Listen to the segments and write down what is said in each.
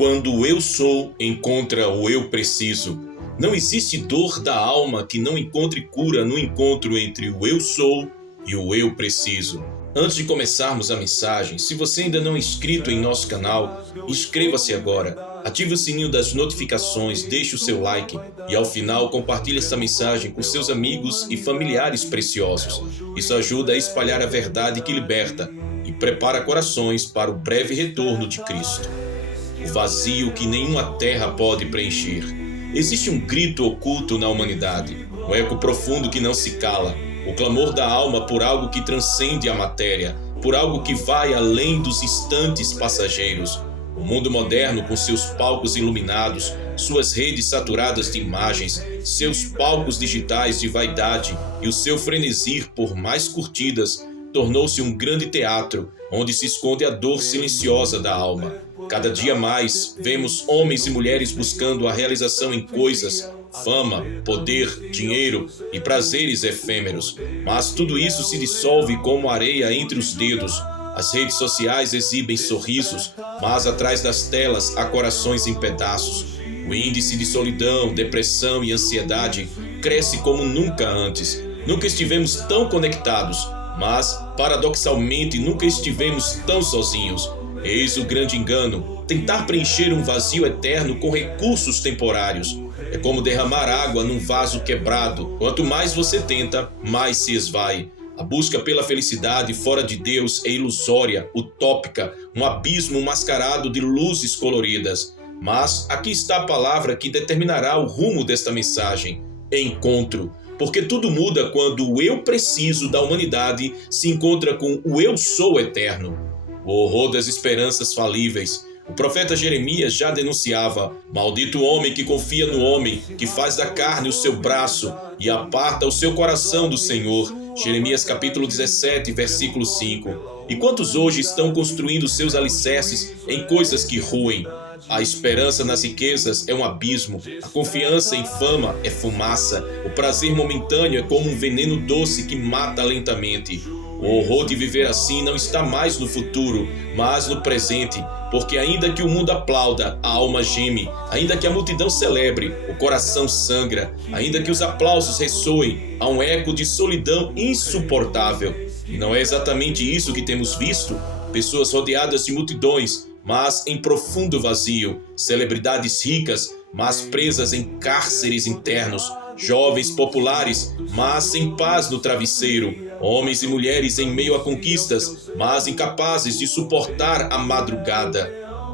quando o eu sou encontra o eu preciso. Não existe dor da alma que não encontre cura no encontro entre o eu sou e o eu preciso. Antes de começarmos a mensagem, se você ainda não é inscrito em nosso canal, inscreva-se agora, ative o sininho das notificações, deixe o seu like e ao final compartilhe esta mensagem com seus amigos e familiares preciosos. Isso ajuda a espalhar a verdade que liberta e prepara corações para o breve retorno de Cristo. O vazio que nenhuma terra pode preencher. Existe um grito oculto na humanidade, um eco profundo que não se cala, o clamor da alma por algo que transcende a matéria, por algo que vai além dos instantes passageiros. O mundo moderno, com seus palcos iluminados, suas redes saturadas de imagens, seus palcos digitais de vaidade e o seu frenesi por mais curtidas, tornou-se um grande teatro onde se esconde a dor silenciosa da alma. Cada dia mais, vemos homens e mulheres buscando a realização em coisas, fama, poder, dinheiro e prazeres efêmeros. Mas tudo isso se dissolve como areia entre os dedos. As redes sociais exibem sorrisos, mas atrás das telas há corações em pedaços. O índice de solidão, depressão e ansiedade cresce como nunca antes. Nunca estivemos tão conectados, mas, paradoxalmente, nunca estivemos tão sozinhos. Eis o grande engano: tentar preencher um vazio eterno com recursos temporários. É como derramar água num vaso quebrado. Quanto mais você tenta, mais se esvai. A busca pela felicidade fora de Deus é ilusória, utópica, um abismo mascarado de luzes coloridas. Mas aqui está a palavra que determinará o rumo desta mensagem: encontro. Porque tudo muda quando o eu preciso da humanidade se encontra com o eu sou eterno. O horror das esperanças falíveis. O profeta Jeremias já denunciava: maldito o homem que confia no homem, que faz da carne o seu braço e aparta o seu coração do Senhor. Jeremias capítulo 17, versículo 5. E quantos hoje estão construindo seus alicerces em coisas que ruem? A esperança nas riquezas é um abismo, a confiança em fama é fumaça, o prazer momentâneo é como um veneno doce que mata lentamente. O horror de viver assim não está mais no futuro, mas no presente, porque ainda que o mundo aplauda, a alma geme, ainda que a multidão celebre, o coração sangra, ainda que os aplausos ressoem, há um eco de solidão insuportável. E não é exatamente isso que temos visto? Pessoas rodeadas de multidões, mas em profundo vazio, celebridades ricas, mas presas em cárceres internos, jovens populares, mas sem paz no travesseiro, homens e mulheres em meio a conquistas, mas incapazes de suportar a madrugada.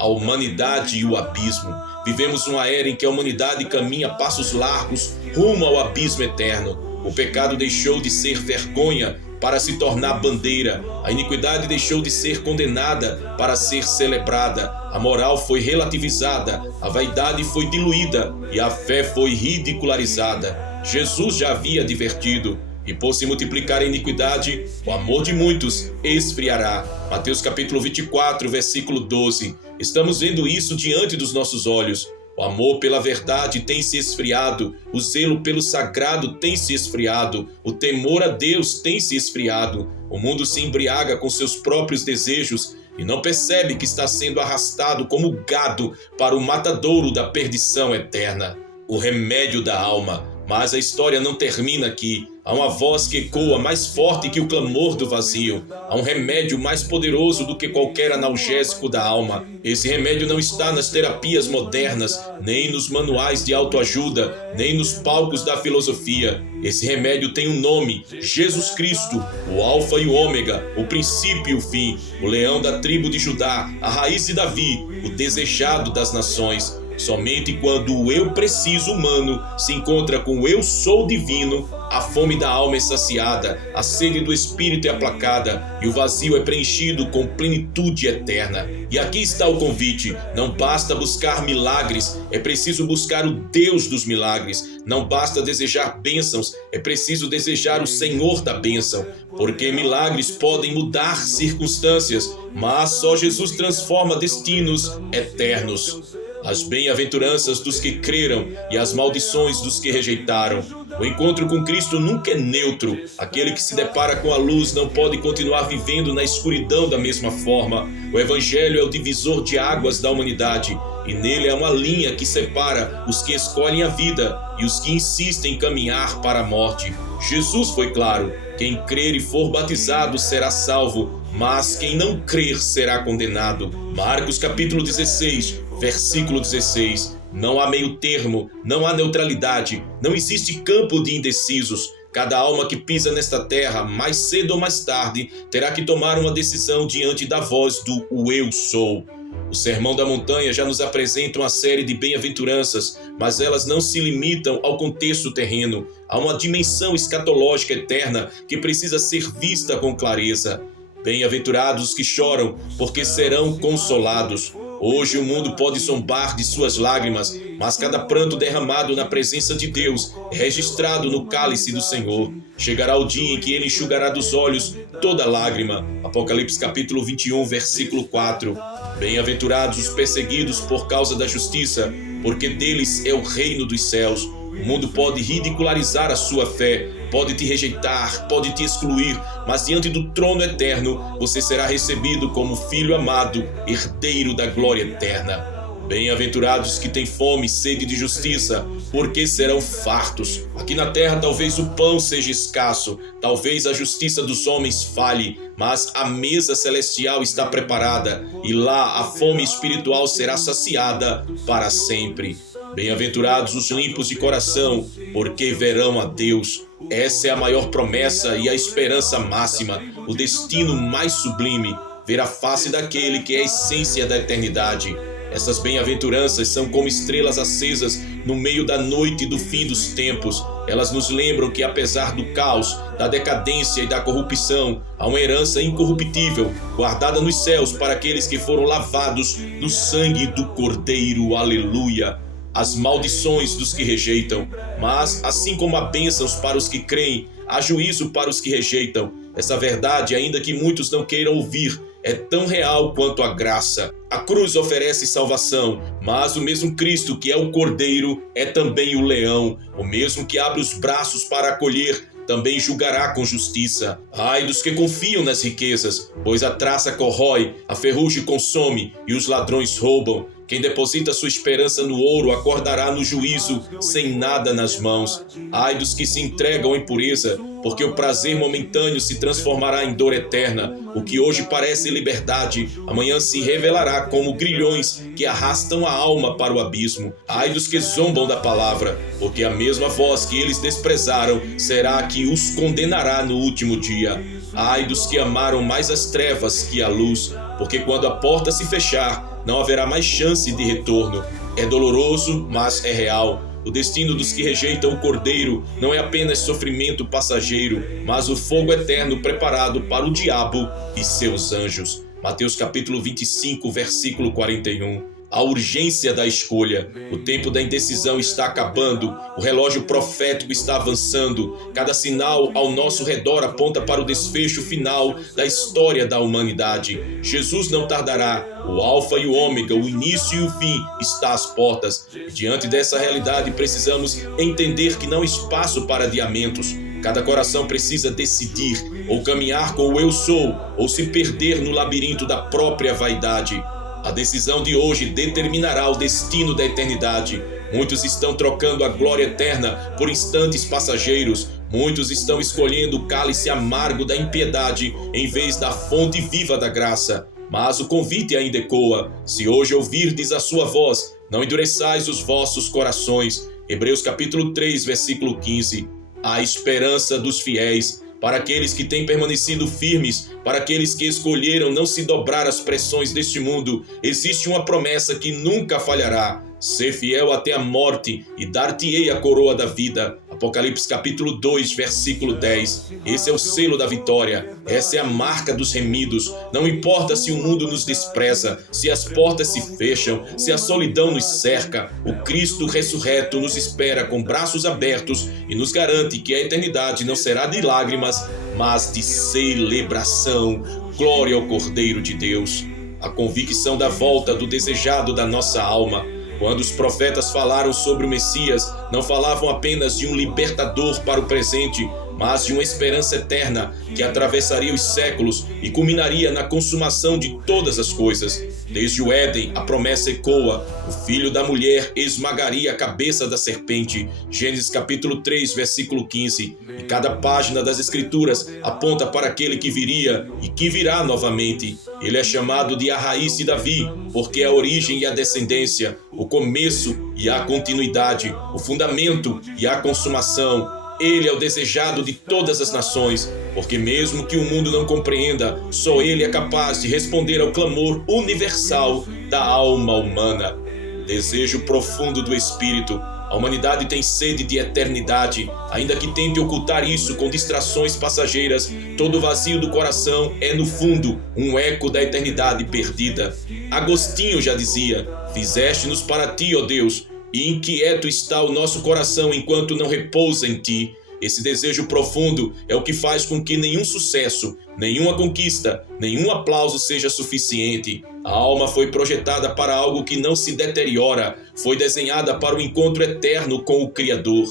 A humanidade e o abismo. Vivemos uma era em que a humanidade caminha passos largos rumo ao abismo eterno. O pecado deixou de ser vergonha para se tornar bandeira. A iniquidade deixou de ser condenada para ser celebrada. A moral foi relativizada, a vaidade foi diluída e a fé foi ridicularizada. Jesus já havia advertido: e por se multiplicar a iniquidade, o amor de muitos esfriará. Mateus capítulo 24, versículo 12. Estamos vendo isso diante dos nossos olhos. O amor pela verdade tem se esfriado, o zelo pelo sagrado tem se esfriado, o temor a Deus tem se esfriado. O mundo se embriaga com seus próprios desejos e não percebe que está sendo arrastado como gado para o matadouro da perdição eterna. O remédio da alma. Mas a história não termina aqui. Há uma voz que ecoa mais forte que o clamor do vazio. Há um remédio mais poderoso do que qualquer analgésico da alma. Esse remédio não está nas terapias modernas, nem nos manuais de autoajuda, nem nos palcos da filosofia. Esse remédio tem um nome: Jesus Cristo, o Alfa e o Ômega, o princípio e o fim, o leão da tribo de Judá, a raiz de Davi, o desejado das nações. Somente quando o eu preciso humano se encontra com o eu sou divino, a fome da alma é saciada, a sede do espírito é aplacada e o vazio é preenchido com plenitude eterna. E aqui está o convite: não basta buscar milagres, é preciso buscar o Deus dos milagres. Não basta desejar bênçãos, é preciso desejar o Senhor da bênção. Porque milagres podem mudar circunstâncias, mas só Jesus transforma destinos eternos. As bem-aventuranças dos que creram e as maldições dos que rejeitaram. O encontro com Cristo nunca é neutro. Aquele que se depara com a luz não pode continuar vivendo na escuridão da mesma forma. O Evangelho é o divisor de águas da humanidade. e nele há uma linha que separa os que escolhem a vida e os que insistem em caminhar para a morte. Jesus foi claro: quem crer e for batizado será salvo, mas quem não crer será condenado. Marcos capítulo 16, versículo 16. Não há meio termo, não há neutralidade, não existe campo de indecisos. Cada alma que pisa nesta terra, mais cedo ou mais tarde, terá que tomar uma decisão diante da voz do Eu Sou. O Sermão da Montanha já nos apresenta uma série de bem-aventuranças, mas elas não se limitam ao contexto terreno. Há uma dimensão escatológica eterna que precisa ser vista com clareza. Bem-aventurados os que choram, porque serão consolados. Hoje o mundo pode zombar de suas lágrimas, mas cada pranto derramado na presença de Deus é registrado no cálice do Senhor. Chegará o dia em que Ele enxugará dos olhos toda lágrima. Apocalipse capítulo 21, versículo 4. Bem-aventurados os perseguidos por causa da justiça, porque deles é o reino dos céus. O mundo pode ridicularizar a sua fé, pode te rejeitar, pode te excluir, mas diante do trono eterno, você será recebido como filho amado, herdeiro da glória eterna. Bem-aventurados que têm fome e sede de justiça, porque serão fartos. Aqui na terra talvez o pão seja escasso, talvez a justiça dos homens falhe, mas a mesa celestial está preparada, e lá a fome espiritual será saciada para sempre. Bem-aventurados os limpos de coração, porque verão a Deus. Essa é a maior promessa e a esperança máxima, o destino mais sublime, ver a face daquele que é a essência da eternidade. Essas bem-aventuranças são como estrelas acesas no meio da noite do fim dos tempos. Elas nos lembram que, apesar do caos, da decadência e da corrupção, há uma herança incorruptível, guardada nos céus para aqueles que foram lavados no sangue do Cordeiro. Aleluia! As maldições dos que rejeitam, mas, assim como há bênçãos para os que creem, há juízo para os que rejeitam. Essa verdade, ainda que muitos não queiram ouvir, é tão real quanto a graça. A cruz oferece salvação, mas o mesmo Cristo que é o Cordeiro é também o leão. O mesmo que abre os braços para acolher também julgará com justiça. Ai dos que confiam nas riquezas, pois a traça corrói, a ferrugem consome e os ladrões roubam. Quem deposita sua esperança no ouro acordará no juízo sem nada nas mãos. Ai dos que se entregam à impureza, porque o prazer momentâneo se transformará em dor eterna. O que hoje parece liberdade, amanhã se revelará como grilhões que arrastam a alma para o abismo. Ai dos que zombam da palavra, porque a mesma voz que eles desprezaram será a que os condenará no último dia. Ai dos que amaram mais as trevas que a luz, porque quando a porta se fechar, não haverá mais chance de retorno. É doloroso, mas é real. O destino dos que rejeitam o Cordeiro não é apenas sofrimento passageiro, mas o fogo eterno preparado para o diabo e seus anjos. Mateus capítulo 25, versículo 41. A urgência da escolha. O tempo da indecisão está acabando. O relógio profético está avançando. Cada sinal ao nosso redor aponta para o desfecho final da história da humanidade. Jesus não tardará. O Alfa e o Ômega, o início e o fim, está às portas. E diante dessa realidade, precisamos entender que não há espaço para adiamentos. Cada coração precisa decidir, ou caminhar com o Eu Sou, ou se perder no labirinto da própria vaidade. A decisão de hoje determinará o destino da eternidade. Muitos estão trocando a glória eterna por instantes passageiros. Muitos estão escolhendo o cálice amargo da impiedade em vez da fonte viva da graça. Mas o convite ainda ecoa. Se hoje ouvirdes a sua voz, não endureçais os vossos corações. Hebreus capítulo 3, versículo 15. A esperança dos fiéis. Para aqueles que têm permanecido firmes, para aqueles que escolheram não se dobrar às pressões deste mundo, existe uma promessa que nunca falhará. Ser fiel até a morte e dar-te-ei a coroa da vida. Apocalipse capítulo 2, versículo 10. Esse é o selo da vitória. Essa é a marca dos remidos. Não importa se o mundo nos despreza, se as portas se fecham, se a solidão nos cerca. O Cristo ressurreto nos espera com braços abertos e nos garante que a eternidade não será de lágrimas, mas de celebração. Glória ao Cordeiro de Deus. A convicção da volta do desejado da nossa alma. Quando os profetas falaram sobre o Messias, não falavam apenas de um libertador para o presente, mas de uma esperança eterna que atravessaria os séculos e culminaria na consumação de todas as coisas. Desde o Éden, a promessa ecoa: o filho da mulher esmagaria a cabeça da serpente. Gênesis capítulo 3, versículo 15. E cada página das Escrituras aponta para aquele que viria e que virá novamente. Ele é chamado de a raiz de Davi, porque é a origem e a descendência, o começo e a continuidade, o fundamento e a consumação. Ele é o desejado de todas as nações, porque mesmo que o mundo não compreenda, só ele é capaz de responder ao clamor universal da alma humana. Desejo profundo do Espírito. A humanidade tem sede de eternidade, ainda que tente ocultar isso com distrações passageiras. Todo vazio do coração é, no fundo, um eco da eternidade perdida. Agostinho já dizia: fizeste-nos para ti, ó Deus, e inquieto está o nosso coração enquanto não repousa em ti. Esse desejo profundo é o que faz com que nenhum sucesso, nenhuma conquista, nenhum aplauso seja suficiente. A alma foi projetada para algo que não se deteriora, foi desenhada para o encontro eterno com o Criador.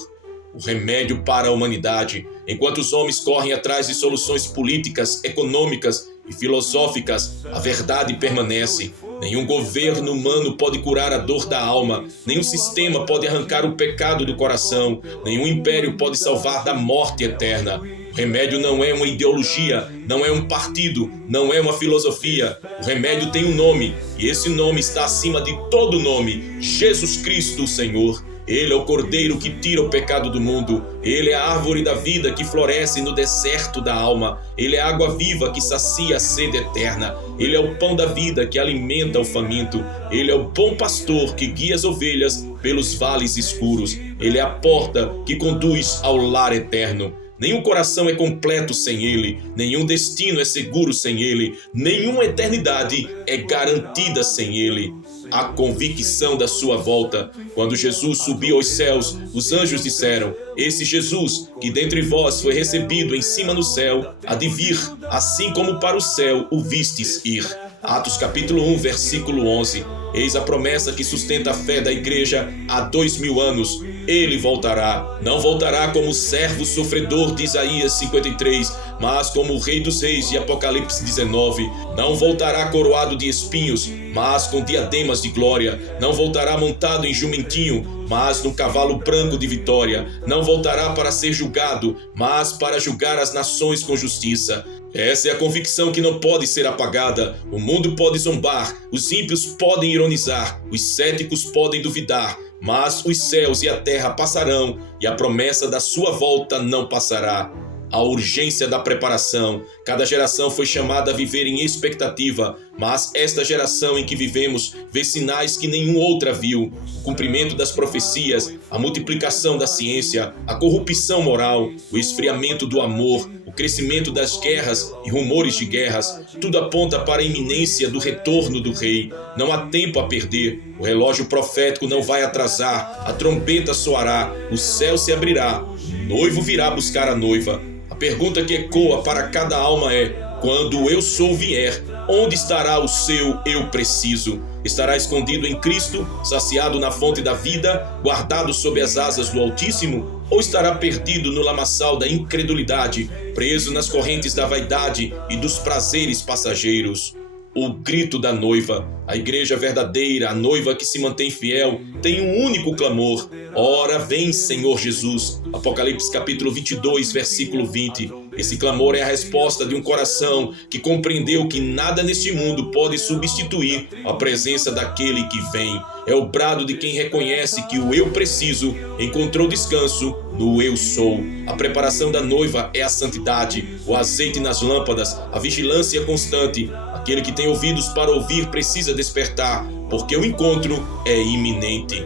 O remédio para a humanidade, enquanto os homens correm atrás de soluções políticas, econômicas e filosóficas, a verdade permanece. Nenhum governo humano pode curar a dor da alma, nenhum sistema pode arrancar o pecado do coração, nenhum império pode salvar da morte eterna. O remédio não é uma ideologia, não é um partido, não é uma filosofia. O remédio tem um nome, e esse nome está acima de todo nome: Jesus Cristo, o Senhor. Ele é o Cordeiro que tira o pecado do mundo. Ele é a árvore da vida que floresce no deserto da alma. Ele é a água viva que sacia a sede eterna. Ele é o pão da vida que alimenta o faminto. Ele é o bom pastor que guia as ovelhas pelos vales escuros. Ele é a porta que conduz ao lar eterno. Nenhum coração é completo sem ele, nenhum destino é seguro sem ele, nenhuma eternidade é garantida sem ele. A convicção da sua volta. Quando Jesus subiu aos céus, os anjos disseram: esse Jesus, que dentre vós foi recebido em cima no céu, há de vir, assim como para o céu o vistes ir. Atos capítulo 1, versículo 11. Eis a promessa que sustenta a fé da igreja há 2000 anos. Ele voltará. Não voltará como servo sofredor de Isaías 53, mas como o Rei dos Reis de Apocalipse 19. Não voltará coroado de espinhos, mas com diademas de glória. Não voltará montado em jumentinho, mas num cavalo branco de vitória. Não voltará para ser julgado, mas para julgar as nações com justiça. Essa é a convicção que não pode ser apagada. O mundo pode zombar, os ímpios podem ironizar, os céticos podem duvidar, mas os céus e a terra passarão e a promessa da sua volta não passará. A urgência da preparação. Cada geração foi chamada a viver em expectativa, mas esta geração em que vivemos vê sinais que nenhuma outra viu. O cumprimento das profecias, a multiplicação da ciência, a corrupção moral, o esfriamento do amor, o crescimento das guerras e rumores de guerras, tudo aponta para a iminência do retorno do rei. Não há tempo a perder. O relógio profético não vai atrasar. A trombeta soará, o céu se abrirá, o noivo virá buscar a noiva. A pergunta que ecoa para cada alma é: quando o eu sou vier, onde estará o seu eu preciso? Estará escondido em Cristo, saciado na fonte da vida, guardado sob as asas do Altíssimo? Ou estará perdido no lamaçal da incredulidade, preso nas correntes da vaidade e dos prazeres passageiros? O grito da noiva. A igreja verdadeira, a noiva que se mantém fiel, tem um único clamor: ora vem, Senhor Jesus. Apocalipse capítulo 22, versículo 20. Esse clamor é a resposta de um coração que compreendeu que nada neste mundo pode substituir a presença daquele que vem. É o brado de quem reconhece que o eu preciso encontrou descanso no eu sou. A preparação da noiva é a santidade, o azeite nas lâmpadas, a vigilância constante. Aquele que tem ouvidos para ouvir precisa despertar, porque o encontro é iminente.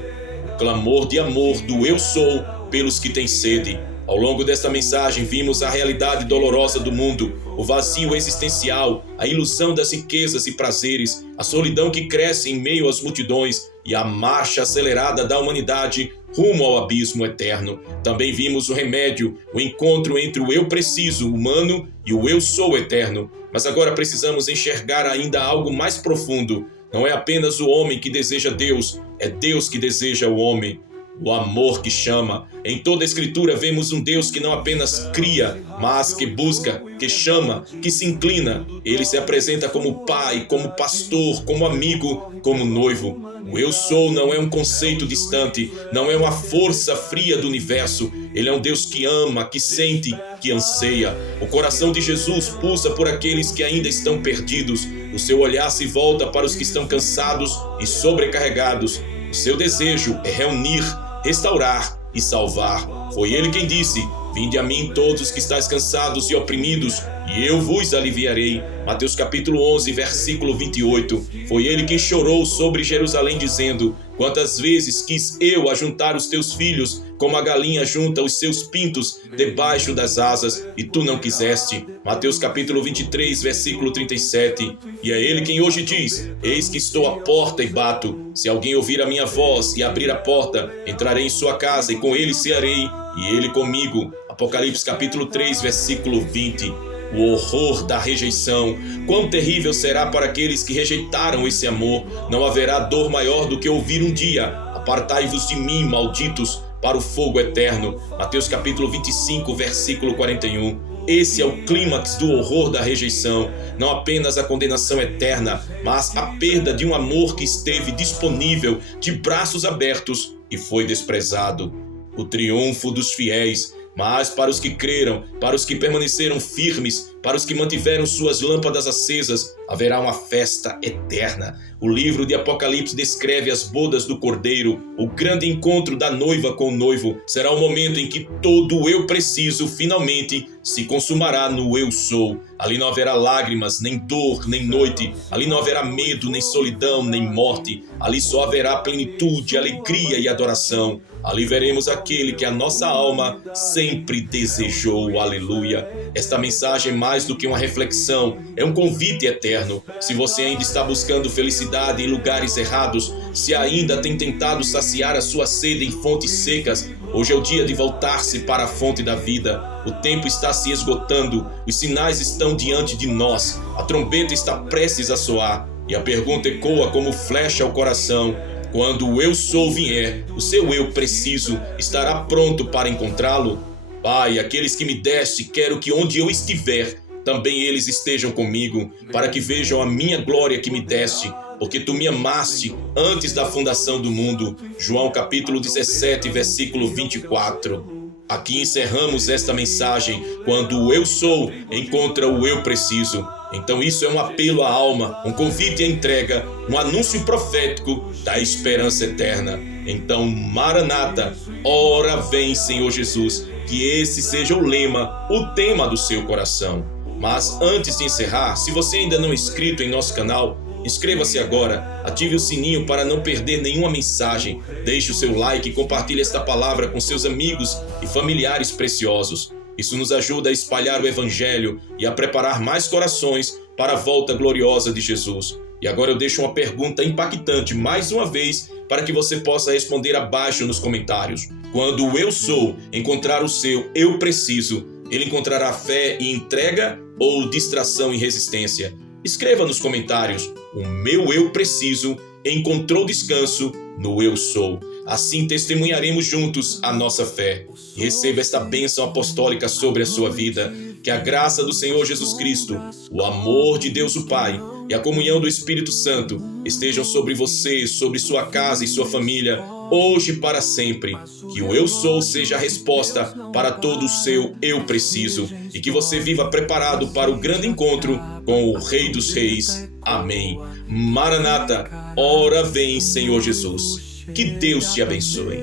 O clamor de amor do eu sou pelos que têm sede. Ao longo desta mensagem vimos a realidade dolorosa do mundo, o vazio existencial, a ilusão das riquezas e prazeres, a solidão que cresce em meio às multidões e a marcha acelerada da humanidade rumo ao abismo eterno. Também vimos o remédio, o encontro entre o eu preciso humano e o eu sou eterno. Mas agora precisamos enxergar ainda algo mais profundo. Não é apenas o homem que deseja Deus, é Deus que deseja o homem. o amor que chama. Em toda a Escritura vemos um Deus que não apenas cria, mas que busca, que chama, que se inclina. Ele se apresenta como pai, como pastor, como amigo, como noivo. O eu sou não é um conceito distante, não é uma força fria do universo. Ele é um Deus que ama, que sente, que anseia. O coração de Jesus pulsa por aqueles que ainda estão perdidos. O seu olhar se volta para os que estão cansados e sobrecarregados. O seu desejo é reunir, restaurar e salvar. Foi ele quem disse: vinde a mim todos os que estáis cansados e oprimidos, e eu vos aliviarei. Mateus capítulo 11, versículo 28. Foi ele quem chorou sobre Jerusalém, dizendo: quantas vezes quis eu ajuntar os teus filhos, como a galinha junta os seus pintos debaixo das asas, e tu não quiseste. Mateus capítulo 23, versículo 37. E é ele quem hoje diz: eis que estou à porta e bato. Se alguém ouvir a minha voz e abrir a porta, entrarei em sua casa e com ele cearei, e ele comigo. Apocalipse capítulo 3, versículo 20. O horror da rejeição. Quão terrível será para aqueles que rejeitaram esse amor. Não haverá dor maior do que ouvir um dia: apartai-vos de mim, malditos, para o fogo eterno. Mateus capítulo 25, versículo 41. Esse é o clímax do horror da rejeição. Não apenas a condenação eterna, mas a perda de um amor que esteve disponível, de braços abertos, e foi desprezado. O triunfo dos fiéis. Mas para os que creram, para os que permaneceram firmes, para os que mantiveram suas lâmpadas acesas, haverá uma festa eterna. O livro de Apocalipse descreve as bodas do Cordeiro, o grande encontro da noiva com o noivo. Será o momento em que todo o eu preciso finalmente se consumará no eu sou. Ali não haverá lágrimas, nem dor, nem noite. Ali não haverá medo, nem solidão, nem morte. Ali só haverá plenitude, alegria e adoração. Ali veremos aquele que a nossa alma sempre desejou. Aleluia! Esta mensagem, mais do que uma reflexão, é um convite eterno. Se você ainda está buscando felicidade em lugares errados, se ainda tem tentado saciar a sua sede em fontes secas, hoje é o dia de voltar-se para a fonte da vida. O tempo está se esgotando, os sinais estão diante de nós, a trombeta está prestes a soar, e a pergunta ecoa como flecha ao coração: quando o eu sou vier, o seu eu preciso estará pronto para encontrá-lo? Pai, aqueles que me deste, quero que onde eu estiver, também eles estejam comigo, para que vejam a minha glória que me deste, porque tu me amaste antes da fundação do mundo. João capítulo 17, versículo 24. Aqui encerramos esta mensagem: quando o eu sou encontra o eu preciso. Então isso é um apelo à alma, um convite à entrega, um anúncio profético da esperança eterna. Então, Maranata, ora vem, Senhor Jesus, que esse seja o lema, o tema do seu coração. Mas antes de encerrar, se você ainda não é inscrito em nosso canal, inscreva-se agora, ative o sininho para não perder nenhuma mensagem, deixe o seu like e compartilhe esta palavra com seus amigos e familiares preciosos. Isso nos ajuda a espalhar o Evangelho e a preparar mais corações para a volta gloriosa de Jesus. E agora eu deixo uma pergunta impactante mais uma vez para que você possa responder abaixo nos comentários. Quando o eu sou encontrar o seu eu preciso, ele encontrará fé e entrega ou distração e resistência? Escreva nos comentários: o meu eu preciso encontrou descanso no eu sou. Assim testemunharemos juntos a nossa fé. E receba esta bênção apostólica sobre a sua vida. Que a graça do Senhor Jesus Cristo, o amor de Deus o Pai e a comunhão do Espírito Santo estejam sobre você, sobre sua casa e sua família, hoje e para sempre. Que o eu sou seja a resposta para todo o seu eu preciso e que você viva preparado para o grande encontro com o Rei dos Reis. Amém. Maranata, ora vem, Senhor Jesus. Que Deus te abençoe.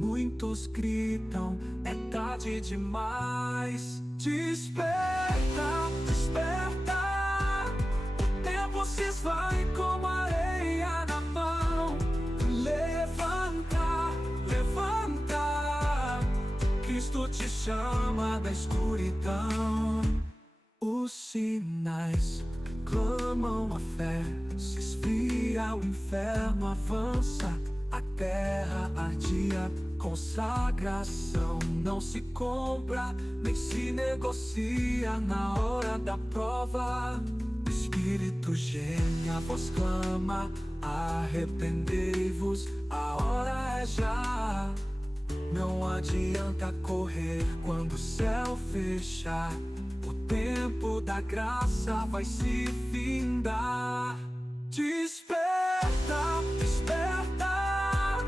Muitos gritam, é tarde demais. Desperta, desperta. O tempo se esvai como areia na mão. Levanta, levanta. Cristo te chama da escuridão. Os sinais clamam a fé, se esfria, o inferno avança, a terra ardia. Consagração não se compra, nem se negocia na hora da prova. espírito geme, a voz clama: arrependei-vos, a hora é já. Não adianta correr quando o céu fechar, o tempo da graça vai se findar. Desperta, desperta,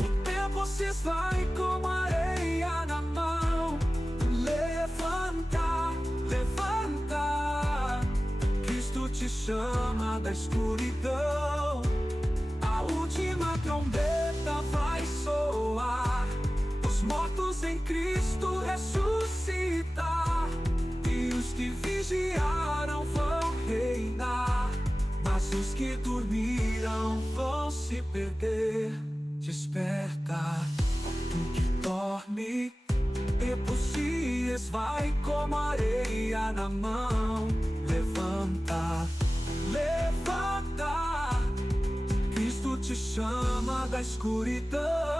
o tempo se esvai como areia na mão. Levanta, levanta, Cristo te chama da escuridão. A última trombeta vai soar, os mortos em Cristo ressuscitar, e os que vigiaram vão reinar, mas os que dormiram vão se perder. Desperta, tu que dorme, tempo se esvai como areia na mão. Levanta, levanta, Cristo te chama da escuridão.